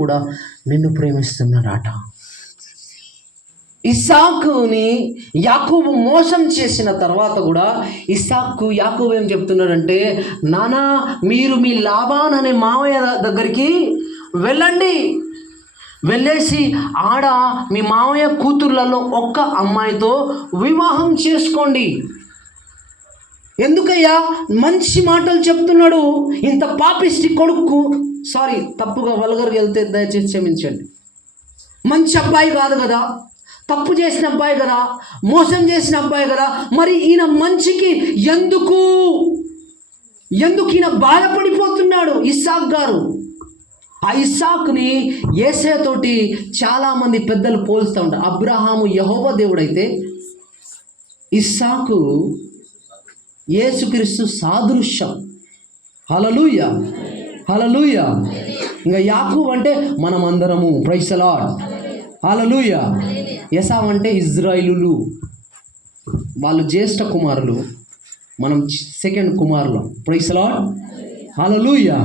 కూడా నిన్ను ప్రేమిస్తున్నాడట. ఇస్సాకుని యాకోబు మోసం చేసిన తర్వాత కూడా యాకోబు ఏం చెప్తున్నాడంటే, నానా మీరు మీ లాబాన్ అనే మావయ్య దగ్గరికి వెళ్ళండి, వెళ్ళేసి ఆడ మీ మావయ్య కూతుర్లలో ఒక్క అమ్మాయితో వివాహం చేసుకోండి. ఎందుకయ్యా మంచి మాటలు చెప్తున్నాడు. ఇంత పాపిష్టి కొడుకు, తప్పుగా వల్గర్గా వెళ్తే దయచేసి క్షమించండి. మంచి అబ్బాయి కాదు కదా, తప్పు చేసిన అబ్బాయి కదా, మోసం చేసిన అబ్బాయి కదా, మరి ఈయన మంచికి ఎందుకు ఈయన బాధపడిపోతున్నాడు ఇస్సాకు గారు. ఆ ఇస్సాకుని యేసేతోటి చాలామంది పెద్దలు పోల్స్తూ ఉంటారు. అబ్రహాము యెహోవా దేవుడైతే ఇస్సాకు యేసుక్రీస్తు సాదృశ్యం. హల్లెలూయా, హల్లెలూయా. ఇంకా యాకోబు అంటే మనమందరము, ప్రైజ్ ది లార్డ్, హల్లెలూయా. ఏసావు అంటే ఇజ్రాయిలులు, వాళ్ళు జ్యేష్ఠ కుమారులు, మనం సెకండ్ కుమారులు, praise the lord, hallelujah.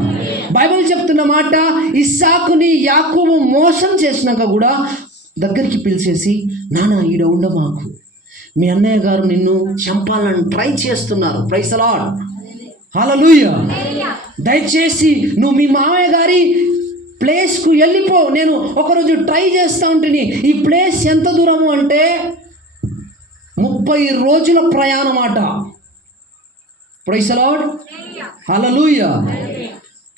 Bible చెప్తున్న మాట, ఇస్సాకుని యాకోబు మోసం చేసినాక కూడా దగ్గరికి పిలిచేసి, నానా ఈడ ఉండమాకు, మీ అన్నయ్య గారు నిన్ను చంపాలని ట్రై చేస్తున్నారు, ప్రైజ్ ది లార్డ్, హల్లెలూయా. దయచేసి నువ్వు మీ మామయ్య గారి ప్లేస్కు వెళ్ళిపో, నేను ఒకరోజు ట్రై చేస్తూ ఉంటుంది. ఈ ప్లేస్ ఎంత దూరము అంటే 30 రోజుల ప్రయాణం అట, ప్రైజ్ ది లార్డ్, హల్లెలూయా.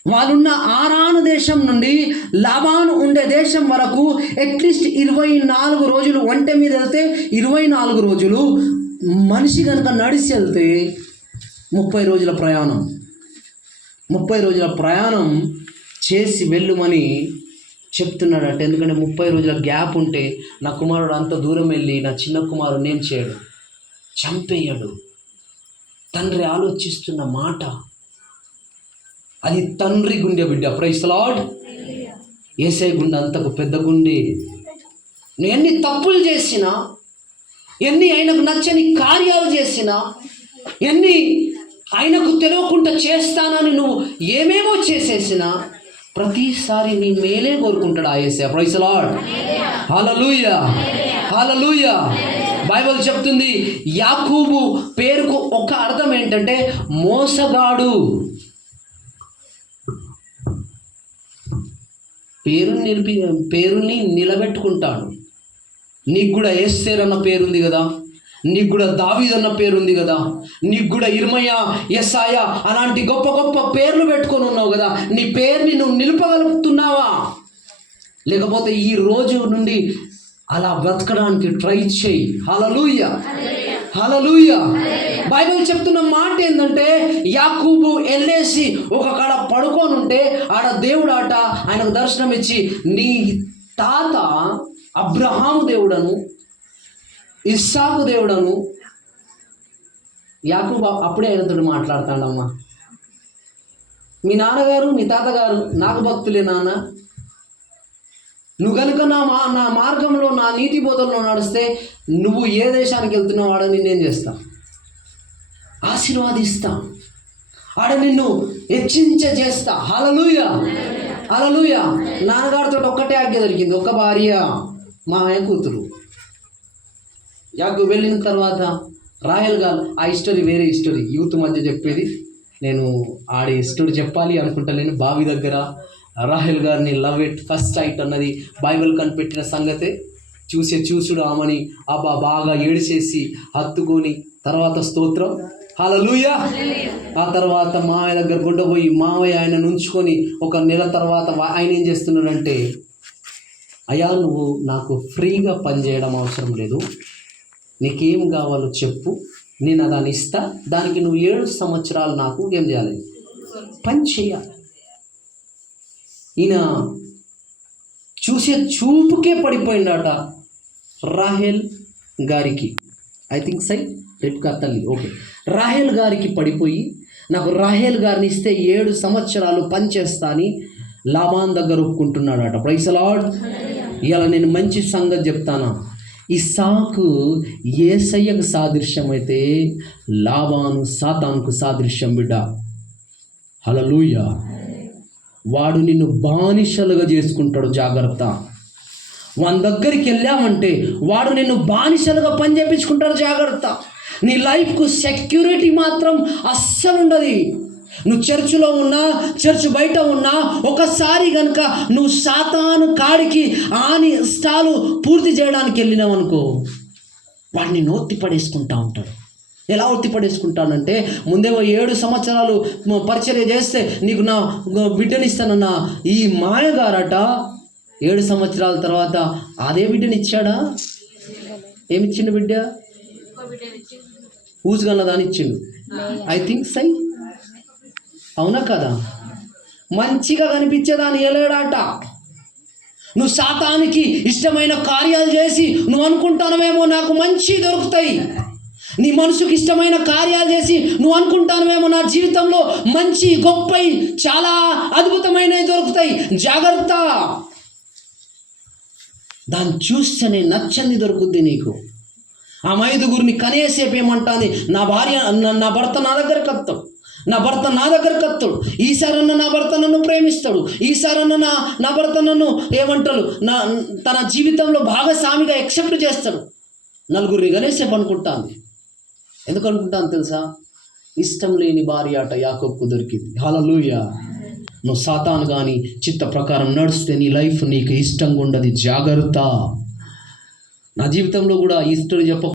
వాళ్ళున్న ఆరాను దేశం నుండి లాబాను ఉండే దేశం వరకు అట్లీస్ట్ 24 రోజులు, ఒంటె మీద వెళ్తే 24 రోజులు, మనిషి కనుక నడిచి వెళ్తే 30 రోజుల ప్రయాణం. 30 రోజుల ప్రయాణం చేసి వెళ్ళుమని చెప్తున్నాడట. ఎందుకంటే 30 రోజుల గ్యాప్ ఉంటే నా కుమారుడు అంత దూరం వెళ్ళి నా చిన్న కుమారుడు ఏం చేయడు, చంపేయడు. తండ్రి ఆలోచిస్తున్న మాట అది తండ్రి గుండె బిడ్డ, ప్రైజ్ ది లార్డ్. యేసయ్య గుండె అంతకు పెద్ద గుండె. నువ్వు ఎన్ని తప్పులు చేసినా, ఎన్ని ఆయనకు నచ్చని కార్యాలు చేసినా, ఎన్ని ఆయనకు తెలియకుండా చేస్తానని నువ్వు ఏమేమో చేసేసినా, ప్రతిసారి నీ మేలే కోరుకుంటాడు ఆ Yesayya, praise the lord, hallelujah, hallelujah. Bible చెప్తుంది యాకోబు పేరుకు ఒక అర్థం ఏంటంటే మోసగాడు. పేరుని నిలబెట్టుకుంటాడు. నీకు కూడా ఎస్తేర్ అన్న పేరుంది కదా, నీకు కూడా దావీద్ అన్న పేరుంది కదా, నీకు కూడా ఇర్మయా, యెశాయా అలాంటి గొప్ప గొప్ప పేర్లు పెట్టుకొని ఉన్నావు కదా. నీ పేరుని నువ్వు నిలపగలుగుతున్నావా? లేకపోతే ఈ రోజు నుండి అలా బ్రతకడానికి ట్రై చేయి. హల్లెలూయా, హల్లెలూయా. బైబిల్ చెప్తున్న మాట ఏంటంటే, యాకోబు వెళ్ళేసి ఒక కాడ పడుకొని ఉంటే ఆడ దేవుడు ఆట ఆయనకు దర్శనం ఇచ్చి, నీ తాత అబ్రహాము దేవుడను, ఇస్సాకు దేవుడను. యాకోబు అప్పుడే ఆయనతో మాట్లాడతాడమ్మా, మీ నాన్నగారు మీ తాతగారు నాకు భక్తులే నాన్న, నువ్వు కనుక నా మార్గంలో నా నీతి బోధనలో నడిస్తే నువ్వు ఏ దేశానికి వెళ్తున్నావు ఆడ నిన్నేం చేస్తా, ఆశీర్వాదిస్తా, ఆడ నిన్ను హెచ్చించేస్తా. హల్లెలూయా, హల్లెలూయా. నాన్నగారితో ఒక్కటే ఆజ్ఞ దొరికింది, ఒక భార్య, మా ఆయన కూతురు. యాకోబు వెళ్ళిన తర్వాత రాహేల్ గారు, ఆ హిస్టరీ వేరే హిస్టరీ, యూత్ మధ్య చెప్పేది, నేను ఆడే హిస్టరీ చెప్పాలి అనుకుంటలేను. బావి దగ్గర రాహేల్ గారిని లవ్ ఎట్ ఫస్ట్ సైట్ అన్నది బైబిల్ కనిపెట్టిన సంగతే. చూసుడు ఆమెని అబ్బా బాగా ఏడిచేసి హత్తుకొని తర్వాత స్తోత్రం, హల్లెలూయా. ఆ తర్వాత మావయ్య దగ్గర గుండపోయి మావయ్య ఆయన ఉంచుకొని 1 నెల తర్వాత ఆయన ఏం చేస్తున్నాడంటే, అయ్యా నువ్వు నాకు ఫ్రీగా పనిచేయడం అవసరం లేదు, నీకేం కావాలో చెప్పు, నేను దాన్ని ఇస్తా, దానికి నువ్వు 7 సంవత్సరాలు నాకు ఏం చేయాలి, పని చేయాలి. ఈయన చూసే చూపుకే పడిపోయిందట రాహేల్ గారికి. ఐ థింక్ రిబ్కా తల్లి, ఓకే, రాహేల్ గారికి పడిపోయి, నాకు రాహేల్ గారిని ఇస్తే 7 సంవత్సరాలు పనిచేస్తా అని లాబాన్ దగ్గర ఒప్పుకుంటున్నాడట. Praise the lord. ఇలా నేను మంచి సంగతి చెప్తానా, ఇస్సాకు యేసయ్యకు సాదృశ్యం అయితే లాబాను సాతానుకు సాదృశ్యం బిడ్డ. హల్లెలూయా. వాడు నిన్ను బానిసలుగా చేసుకుంటాడు. జాగ్రత్త. వాని దగ్గరికి వెళ్ళామంటే వాడు నిన్ను బానిసలుగా పని చేయించుకుంటాడు. జాగ్రత్త. నీ లైఫ్కు సెక్యూరిటీ మాత్రం అస్సలు ఉండదు. నువ్వు చర్చిలో ఉన్నా, చర్చ్ బయట ఉన్నా, ఒకసారి కనుక నువ్వు సాతాను కాడికి ఆని ఇష్టాలు పూర్తి చేయడానికి వెళ్ళినావు అనుకో, వాడిని ఒత్తి పడేసుకుంటా ఉంటాడు. ఎలా ఒత్తి పడేసుకుంటానంటే, ముందే 7 సంవత్సరాలు పరిచర్య చేస్తే నీకు నా బిడ్డనిస్తానన్న ఈ మాయగారట 7 సంవత్సరాల తర్వాత అదే బిడ్డనిచ్చాడా? ఏమిచ్చిండు బిడ్డ? ఊసుగన్న దాని ఇచ్చిండు. ఐ థింక్ సై, అవునా కదా? మంచిగా కనిపించేదాన్ని ఎలేడాట. నువ్వు సాతానికి ఇష్టమైన కార్యాలు చేసి నువ్వు అనుకుంటానవేమో నాకు మంచి దొరుకుతాయి. నీ మనసుకు ఇష్టమైన కార్యాలు చేసి నువ్వు అనుకుంటానవేమో నా జీవితంలో మంచి గొప్ప చాలా అద్భుతమైనవి దొరుకుతాయి. జాగ్రత్త. దాన్ని చూస్తేనే నచ్చని దొరుకుద్ది నీకు. ఆ 5గురిని కనేసేపు ఏమంటాది, నా భర్త నా దగ్గరకు వస్తాడు, నా భర్త నా దగ్గరకు వస్తాడు, ఈసారన్న నా భర్త నన్ను ప్రేమిస్తాడు, ఈసారన్న నా భర్త నన్ను ఏమంటాడు తన జీవితంలో భాగస్వామిగా యాక్సెప్ట్ చేస్తాడు. 4గురిని కనేసేపు అనుకుంటాను. ఎందుకు అనుకుంటాను తెలుసా? ఇష్టం లేని భార్య అట యాకోబుకు దొరికింది. హల్లెలూయా. నువ్వు సాతాను కానీ చిత్త ప్రకారం నడిస్తే నీ లైఫ్ నీకు ఇష్టంగా ఉండదు. జాగ్రత్త. నా జీవితంలో కూడా ఈ స్టోరీ